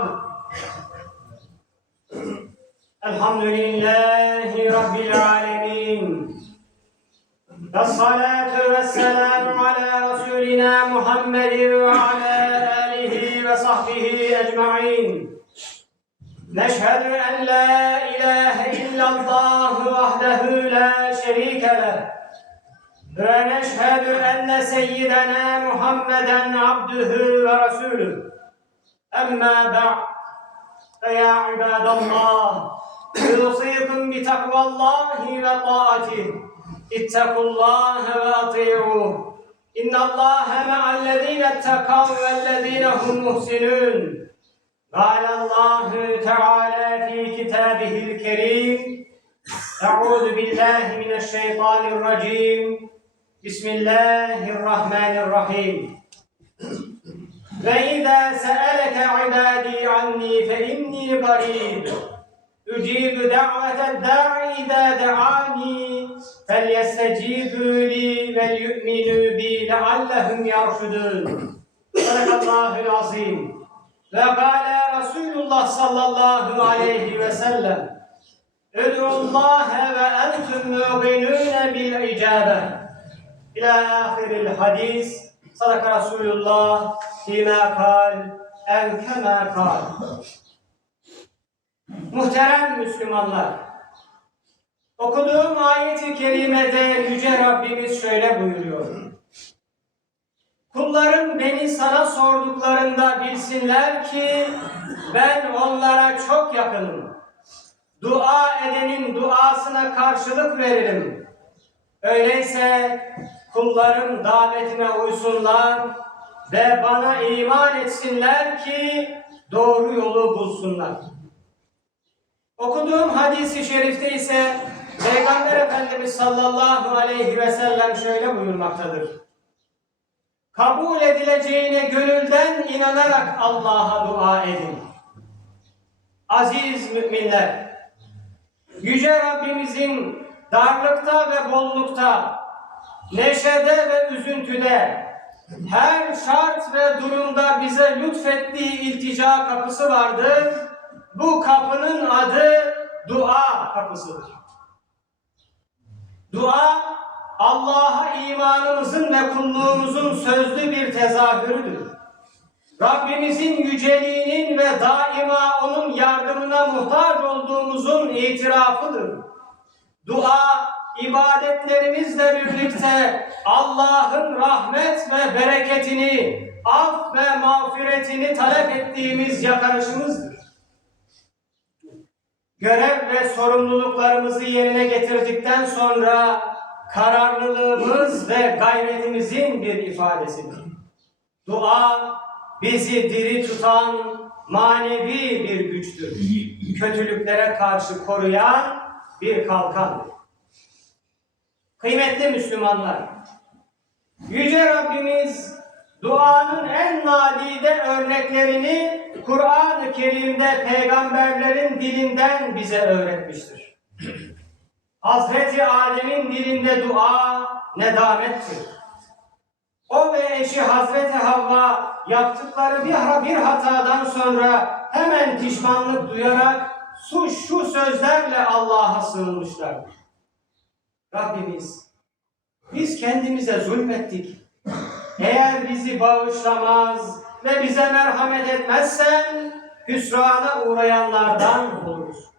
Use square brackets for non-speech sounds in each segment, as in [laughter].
Devam. Elhamdülillahi Rabbil alemin. Ve salatu ve selamu ala Resulina Muhammedin ve ala alihi ve sahbihi ecma'in. نشهد أن لا إله إلا الله وحده لا شريك له ونشهد أن سيدنا محمدا عبده ورسوله أما بعد فيا عباد الله أوصيكم بتقوى الله وطاعته اتقوا الله وأطيعوه إن الله مع الذين اتقوا والذين هم محسنون قال الله تعالى في كتابه الكريم أعوذ بالله من الشيطان الرجيم بسم الله الرحمن الرحيم فإذا سألك عبادي عني فإني قريب أجيب دعوة الداعي إذا دعاني فليستجيبوا لي وليؤمنوا بي لعلهم يرشدون صدق الله العظيم وقال رسول الله صلى الله عليه وسلم ادعوا الله وأنتم موقنون بالإجابة إلى آخر الحديث Sadaka Resulullah fîmâ kal ev kemâ kal. Muhterem Müslümanlar, okuduğum ayeti kerimede Yüce Rabbimiz şöyle buyuruyor. Kullarım beni sana sorduklarında bilsinler ki ben onlara çok yakınım. Dua edenin duasına karşılık veririm. Öyleyse kullarım davetime uysunlar ve bana iman etsinler ki doğru yolu bulsunlar. Okuduğum hadisi şerifte ise Peygamber Efendimiz sallallahu aleyhi ve sellem şöyle buyurmaktadır. Kabul edileceğine gönülden inanarak Allah'a dua edin. Aziz müminler, Yüce Rabbimizin darlıkta ve bollukta, neşede ve üzüntüde, her şart ve durumda bize lütfettiği iltica kapısı vardır. Bu kapının adı dua kapısıdır. Dua, Allah'a imanımızın ve kulluğumuzun sözlü bir tezahürüdür. Rabbimizin yüceliğinin ve daima onun yardımına muhtaç olduğumuzun itirafıdır. Dua, ibadetlerimizle birlikte Allah'ın rahmet ve bereketini, af ve mağfiretini talep ettiğimiz yakarışımızdır. Görev ve sorumluluklarımızı yerine getirdikten sonra kararlılığımız ve gayretimizin bir ifadesidir. Dua bizi diri tutan manevi bir güçtür. Kötülüklere karşı koruyan bir kalkandır. Kıymetli Müslümanlar, Yüce Rabbimiz duanın en nadide örneklerini Kur'an-ı Kerim'de peygamberlerin dilinden bize öğretmiştir. [clears throat] Hazreti Adem'in dilinde dua nedamettir. O ve eşi Hazreti Havva yaptıkları bir, bir hatadan sonra hemen pişmanlık duyarak su şu sözlerle Allah'a sığınmışlardır. Rabbimiz biz kendimize zulmettik. Eğer bizi bağışlamaz ve bize merhamet etmezsen hüsrana uğrayanlardan oluruz.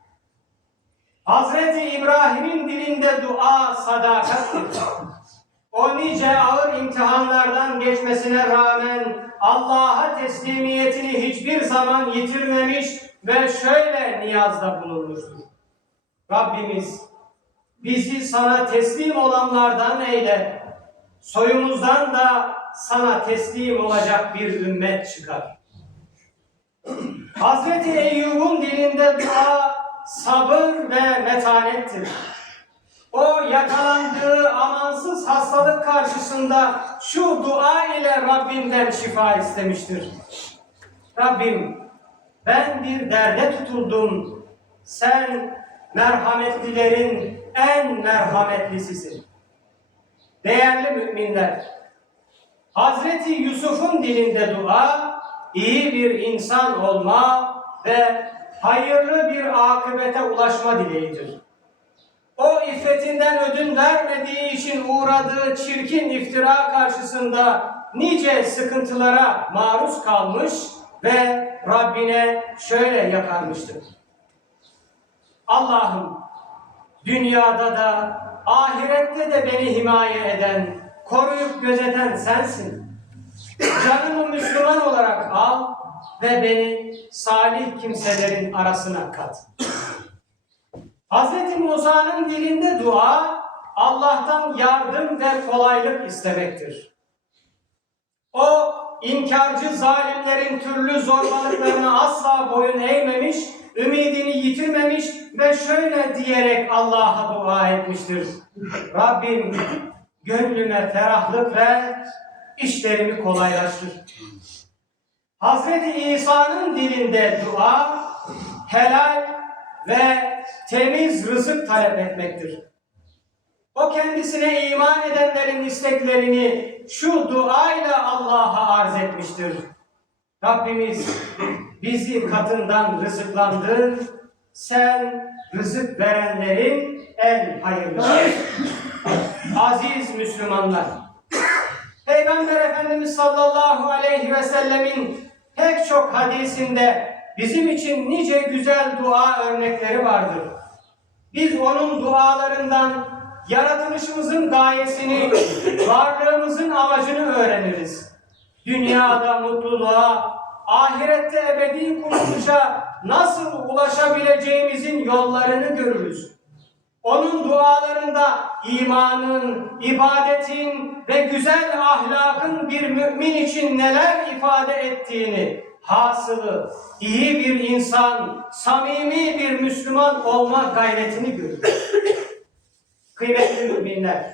Hazreti İbrahim'in dilinde dua sadakattir. O nice ağır imtihanlardan geçmesine rağmen Allah'a teslimiyetini hiçbir zaman yitirmemiş ve şöyle niyazda bulunmuştur. Rabbimiz bizi sana teslim olanlardan eyle. Soyumuzdan da sana teslim olacak bir ümmet çıkar. Hazreti Eyyub'un dilinde dua sabır ve metanettir. O yakalandığı amansız hastalık karşısında şu dua ile Rabbinden şifa istemiştir. Rabbim ben bir derde tutuldum. Sen merhametlilerin en merhametlisisin. Değerli müminler, Hazreti Yusuf'un dilinde dua, iyi bir insan olma ve hayırlı bir akıbete ulaşma dileğidir. O iffetinden ödün vermediği için uğradığı çirkin iftira karşısında nice sıkıntılara maruz kalmış ve Rabbine şöyle yakarmıştır. Allah'ım dünyada da ahirette de beni himaye eden, koruyup gözeten sensin. Canımı Müslüman olarak al ve beni salih kimselerin arasına kat. Hz. Musa'nın dilinde dua, Allah'tan yardım ve kolaylık istemektir. O, inkarcı zalimlerin türlü zorbalıklarına asla boyun eğmemiş, ümidini yitirmemiş ve şöyle diyerek Allah'a dua etmiştir. Rabbim gönlüme ferahlık ver, işlerimi kolaylaştır. Hazreti İsa'nın dilinde dua, helal ve temiz rızık talep etmektir. O kendisine iman edenlerin isteklerini şu duayla Allah'a arz etmiştir. Rabbimiz bizi katından rızıklandır. Sen rızık verenlerin en hayırlısı. Aziz Müslümanlar. Peygamber Efendimiz sallallahu aleyhi ve sellemin pek çok hadisinde bizim için nice güzel dua örnekleri vardır. Biz onun dualarından yaratılışımızın gayesini, varlığımızın amacını öğreniriz. Dünyada mutluluğa, ahirette ebedi kurtuluşa nasıl ulaşabileceğimizin yollarını görürüz. Onun dualarında imanın, ibadetin ve güzel ahlakın bir mümin için neler ifade ettiğini, hasılı iyi bir insan, samimi bir Müslüman olma gayretini görürüz. [coughs] Kıymetli müminler,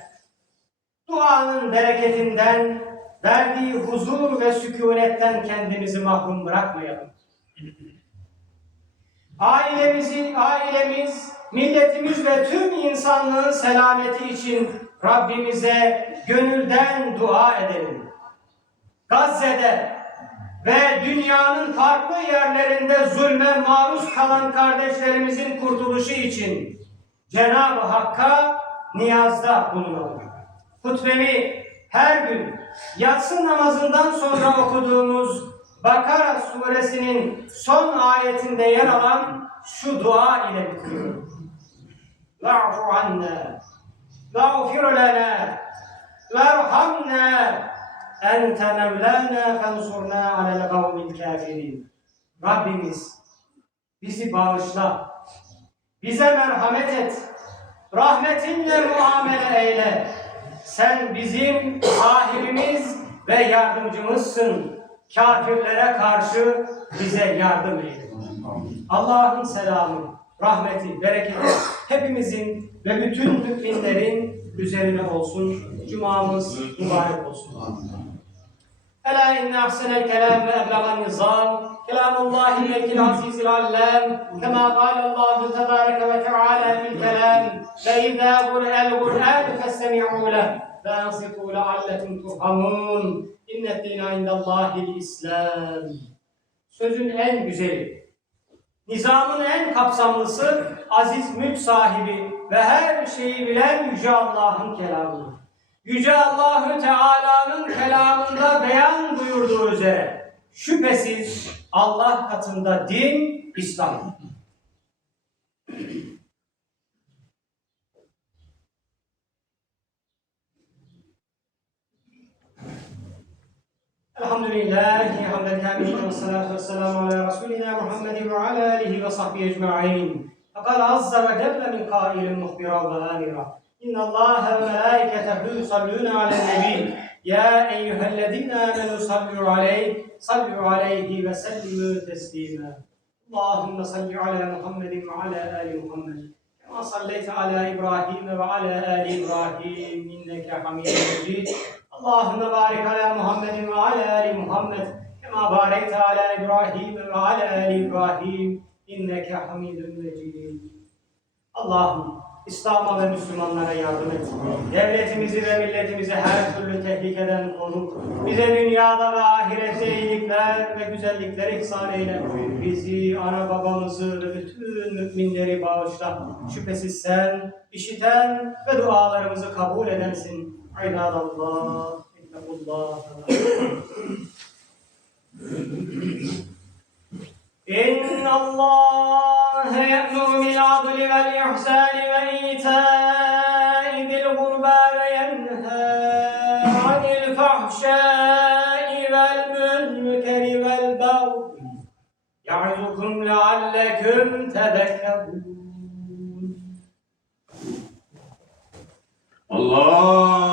duanın bereketinden, verdiği huzur ve sükunetten kendimizi mahrum bırakmayalım. Ailemizi, ailemiz, milletimiz ve tüm insanlığın selameti için Rabbimize gönülden dua edelim. Gazze'de ve dünyanın farklı yerlerinde zulme maruz kalan kardeşlerimizin kurtuluşu için Cenab-ı Hakk'a niyazda bulunalım. Hutbemi her gün yatsı namazından sonra okuduğumuz Bakara suresinin son ayetinde yer alan şu dua ile bitiriyorum. Va'fu anna, va'fir lana, verhamna, ente mevlana fensurna alel kavmil kafirin. Rabbimiz bizi bağışla, bize merhamet et, rahmetinle muamele eyle. Sen bizim sahibimiz ve yardımcımızsın kafirlere karşı bize yardım eyledi. Allah'ın selamı, rahmeti, bereketi hepimizin ve bütün müminlerin üzerine olsun. Cumamız mübarek olsun. Ela inne ahsenel kelam ve eblagan nizam. Kelamullahi ilekil azizil allam. Kema kal Allahu tebareke ve teala fil kelam. Fe izâ kur'el kur'an festemi'u ve enfiku leallekum turhamun. İnnet dîne indallâhil islam. Sözün en güzeli, nizamın en kapsamlısı, aziz mülk sahibi ve her şeyi bilen Yüce Allah'ın kelamıdır. Yüce Allahü Teala'nın kelamında beyan buyurduğu üzere şüphesiz Allah katında din İslam'dır. الحمد لله حمد الحمدين والصلاة والسلام على رسولنا محمد وعلى آله وصحبه أجمعين. فقال عز وجل من قائل مخبرا وآمرا إن الله وملائكته يصلون على النبي. يا أيها الذين آمنوا صلوا عليه صلوا عليه وسلموا تسليما. اللهم صل على محمد وعلى آل محمد كما صليت على إبراهيم وعلى آل إبراهيم إنك حميد مجيد. Allahümme barik ala Muhammedin ve ala ali Muhammed. Kema barekte ala İbrahim ve ala ali İbrahim. İnneke hamidun mecid. Allah'ım İslam'a ve Müslümanlara yardım et. Devletimizi ve milletimizi her türlü tehlikeden koru. Bize dünyada ve ahirette iyilikler ve güzellikleri ihsan eyle. Bizi, ana babamızı ve bütün müminleri bağışla. Şüphesiz sen, işiten ve dualarımızı kabul edensin. İbadallah, ittakullah. إن الله يأمر بالعدل والإحسان وإيتاء ذي القربى وينهى عن الفحشاء والمنكر والبغي يعظكم لعلكم تذكرون Allah